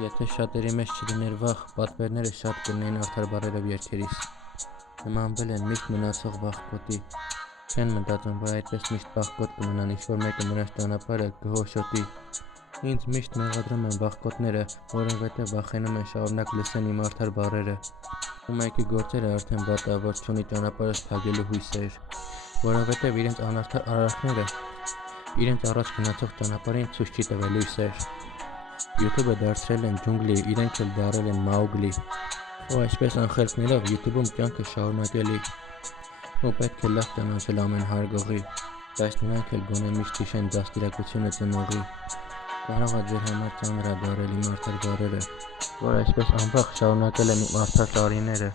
Եթե շատերի մեջ չլիներ վախ, պատվերները շատ կլինեին արդար բառերով երգերիս։ Նմանվել են միշտ մնացող վախկոտի։ Չեն մտածում, որ այդպես միշտ վախկոտ կմնան, ինչ-որ մեկը նրանց ճանապարհը կհոշոտի։ Ինձ միշտ մեղադրում են վախկոտները, որովհետև վախենում են շարունակ լսեն իմ արդար բառերը։ Ու մեկի գործերը արդեն վատ է, որ չունի ճանապարհս փակելու հույսեր, որովհետև իրենց անարդար արարքները իրենց առաջ գնացող ճանապարհին ցույց չի տվել լույսեր։ YouTube-ը դարձրել են ջունգլի, իրենք էլ դառել են Մաուգլի։ Ու այսպես անխելքներով YouTube-ում կյանքը շարունակելի։ Ու պետք է լավ ճանաչել ամեն հարգողի, բայց նրանք էլ գոնե միշտ հիշեն դաստիարակությունը ծնողի։ Կարող է ձեր համար ծանր է դառել իմ արդար բառերը, որ այսպես անվախ շարունակել եմ իմ արդար տարիները։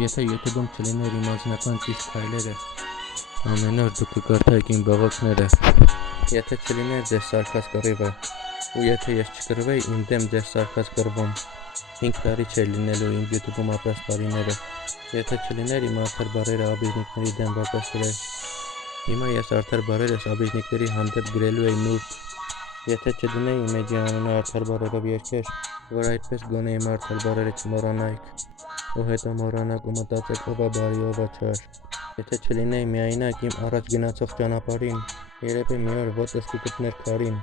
Եթե YouTube-ում չլիներ իմ անձնական ճիշտ քայլերը, ամեն օր դուք կկարդայիք իմ բողոքները։ Եթե չլիներ ձեր սարքած կռիվը, ու եթե ես չկռվեի իմ դեմ ձեր սարքած կռվում, 5 տարի չէր լինելու իմ YouTube-ում ապրած տարիները։ Եթե չլիներ իմ արդար բառերը աբիժնիկների դեմ վակասրել, հիմա ես արդար բառերս աբիժնիկների հանդեպ գրելու էի նուրբ։ Եթե չդնեի մեդիա անունը արդար բառերով երգեր, որ այդպես գոնե իմ արդար բառերը չմոռանայիք, ու հետո մոռանաք ու մտածեք ով է բարի, ով է չար։ Եթե չլինեի միայնակ իմ առաջ գնացող ճանապարհին, երևի մի օր ոտս կկպներ քարին։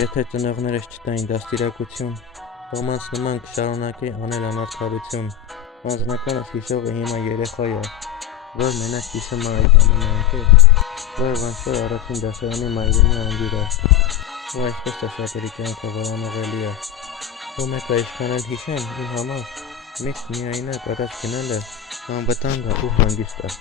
Եթե ծնողներս չտային դաստիարակություն, ոմանց նման կշարունակեի անել անարդարություն։ Անձնականս հիշողը հիմա երեխա է, որ մենակ հիշում է այդ ամենը այնպես, որ ոնց որ առաջին դասարանի մայրենի անդիր է։ Ու այսպես է շատերի կյանքը, որ անողելի է։ Ու մեկը այսքան էլ հիշեն իմ համար, միշտ միայնակ առաջ գնալը անվտանգ է ու հանգիստ է։